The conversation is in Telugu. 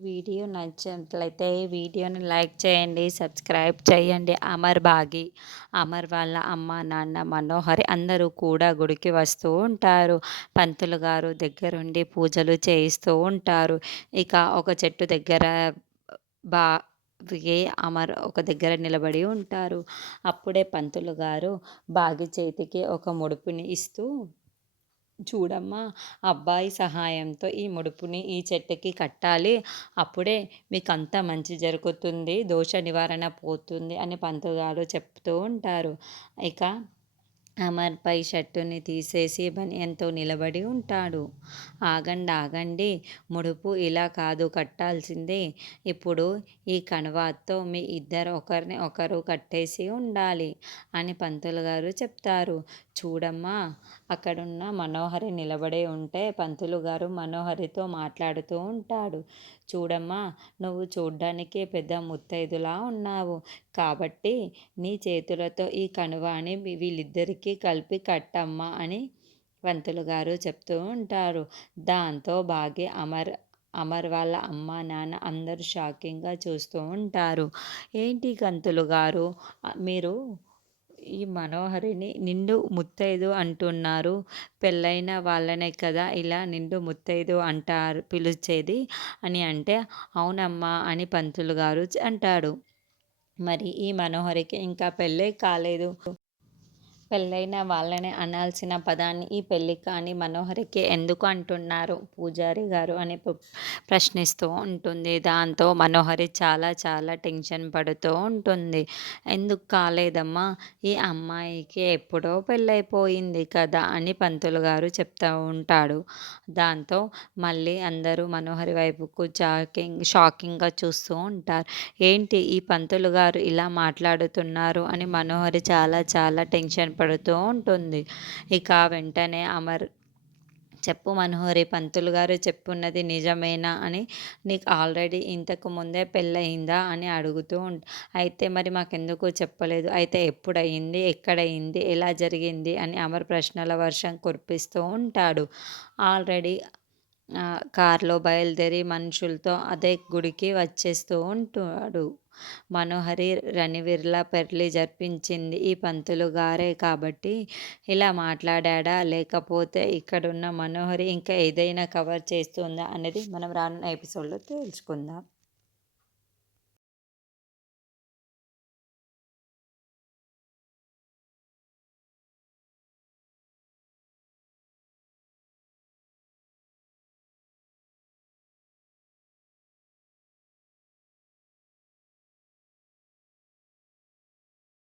వీడియో నచ్చినట్లయితే వీడియోని లైక్ చేయండి, సబ్స్క్రైబ్ చేయండి. అమర్ బాగి, అమర్ వాళ్ళ అమ్మ, నాన్న, మనోహరి అందరూ కూడా గుడికి వస్తూ ఉంటారు. పంతులు గారు దగ్గరుండి పూజలు చేయిస్తూ ఉంటారు. ఇక ఒక చెట్టు దగ్గర బాగి, అమర్ ఒక దగ్గర నిలబడి ఉంటారు. అప్పుడే పంతులు గారు బాగి చేతికి ఒక ముడుపుని ఇస్తూ, చూడమ్మా, అబ్బాయి సహాయంతో ఈ ముడుపుని ఈ చెట్టుకి కట్టాలి. అప్పుడే మీకంతా మంచి జరుగుతుంది. దోష నివారణ పోతుంది అని పంతులు గారు చెప్తూ ఉంటారు. ఇక అమర్ పై షర్టుని తీసేసి బనియన్‌తో నిలబడి ఉంటాడు. ఆగండి, ఆగండి, ముడుపు ఇలా కాదు కట్టాల్సింది. ఇప్పుడు ఈ కణవాతో మీ ఇద్దరు ఒకరిని ఒకరు కట్టేసి ఉండాలి అని పంతులు గారు చెప్తారు. చూడమ్మా, అక్కడున్న మనోహరి నిలబడి ఉంటే పంతులు గారు మనోహరితో మాట్లాడుతూ ఉంటాడు. చూడమ్మా, నువ్వు చూడ్డానికి పెద్ద ముత్తైదులా ఉన్నావు. కాబట్టి నీ చేతులతో ఈ కణవాని వీళ్ళిద్దరికీ కలిపి కట్టమ్మా అని పంతులు గారు చెప్తూ ఉంటారు. దాంతో బాగి, అమర్ వాళ్ళ అమ్మ, నాన్న అందరూ షాకింగ్‌గా చూస్తూ ఉంటారు. ఏంటి పంతులు గారు, మీరు ఈ మనోహరిని నిండు ముత్తైదు అంటున్నారు. పెళ్ళైన వాళ్ళనే కదా ఇలా నిండు ముత్తైదు అంటారు పిలిచేది అని అంటే, అవునమ్మా అని పంతులు గారు అంటాడు. మరి ఈ మనోహరికి ఇంకా పెళ్ళే కాలేదు. పెళ్ళైన వాళ్ళని అనాల్సిన పదాన్ని ఈ పెళ్ళి కాని మనోహరికి ఎందుకు అంటున్నారు పూజారి గారు అని ప్రశ్నిస్తూ ఉంటుంది. దాంతో మనోహరి చాలా చాలా టెన్షన్ పడుతూ ఉంటుంది. ఎందుకు కాలేదమ్మా, ఈ అమ్మాయికి ఎప్పుడో పెళ్ళైపోయింది కదా అని పంతులు గారు చెప్తూ ఉంటాడు. దాంతో మళ్ళీ అందరూ మనోహరి వైపుకు షాకింగ్‌గా చూస్తూ ఉంటారు. ఏంటి ఈ పంతులు గారు ఇలా మాట్లాడుతున్నారు అని మనోహరి చాలా చాలా టెన్షన్ పడుతూ ఉంటుంది. ఇక వెంటనే అమర్, చెప్పు మనోహరి, పంతులు గారు చెప్పున్నది నిజమేనా అని, నీకు ఆల్రెడీ ఇంతకు ముందే పెళ్ళయిందా అని అడుగుతూ అయితే మరి మాకెందుకు చెప్పలేదు, అయితే ఎప్పుడయింది, ఎక్కడయింది, ఎలా జరిగింది అని అమర్ ప్రశ్నల వర్షం కురిపిస్తూ ఉంటాడు. ఆల్రెడీ కారులో బయలుదేరి మనుషులతో అదే గుడికి వచ్చేస్తూ ఉంటాడు. మనోహరి రణవీర్‌ల పెళ్లి జరిపించింది ఈ పంతులు గారే కాబట్టి ఇలా మాట్లాడాడా, లేకపోతే ఇక్కడున్న మనోహరి ఇంకా ఏదైనా కవర్ చేస్తుందా అనేది మనం రానున్న ఎపిసోడ్‌లో తెలుసుకుందాం.